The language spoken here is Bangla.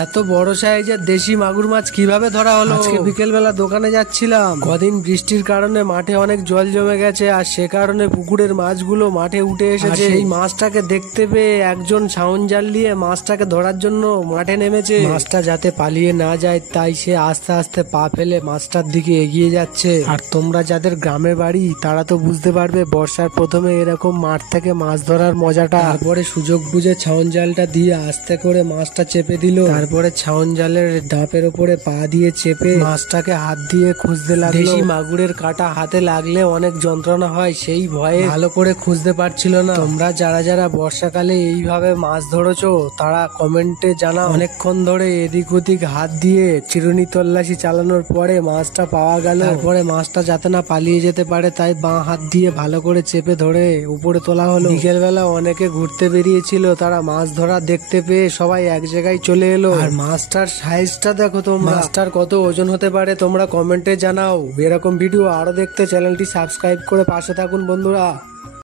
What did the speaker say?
এত বড় সাইজের দেশি মাগুর মাছ কিভাবে ধরা হলো? আজকে বিকেল বেলা দোকানে যাচ্ছিলাম, কদিন বৃষ্টির কারণে মাঠে অনেক জল জমে গেছে, আর সে কারণে পুকুরের মাছগুলো মাঠে উঠে এসেছে। সেই মাছটাকে দেখতে পেয়ে একজন ছাউন জাল দিয়ে মাছটাকে ধরার জন্য মাঠে নেমেছে। মাছটা যাতে পালিয়ে না যায় তাই সে আস্তে আস্তে পা ফেলে মাছটার দিকে এগিয়ে যাচ্ছে। আর তোমরা যাদের গ্রামে বাড়ি তারা তো বুঝতে পারবে বর্ষার প্রথমে এরকম মাঠ থেকে মাছ ধরার মজাটা। তারপরে সুযোগ বুঝে ছাউন জালটা দিয়ে আস্তে করে মাছটা চেপে দিল। তারপরে ছাউন জালের ধাপের উপরে পা দিয়ে চেপে মাছটাকে হাত দিয়ে খুঁজতে লাগলো। দেশি মাগুরের কাঁটা হাতে লাগলে অনেক যন্ত্রণা হয়, সেই ভয়ে ভালো করে খুঁজতে পারছিল না। তোমরা যারা যারা বর্ষাকালে এইভাবে মাছ ধরেছো তারা কমেন্টে জানাও। অনেকক্ষণ ধরে এদিক ওদিক হাত দিয়ে চিরুনি তল্লাশি চালানোর পরে মাছটা পাওয়া গেল। তারপরে মাছটা যাতে না পালিয়ে যেতে পারে তাই বাঁ হাত দিয়ে ভালো করে চেপে ধরে উপরে তোলা হলো। বিকেল বেলা অনেকে ঘুরতে বেরিয়েছিল, তারা মাছ ধরা দেখতে পেয়ে সবাই এক জায়গায় চলে এলো। আর মাছটার সাইজটা দেখো তোমরা, মাছটার কত ওজন হতে পারে তোমরা কমেন্টে জানাও। এরকম ভিডিও আরো দেখতে চ্যানেলটি সাবস্ক্রাইব করে পাশে থাকুন বন্ধুরা।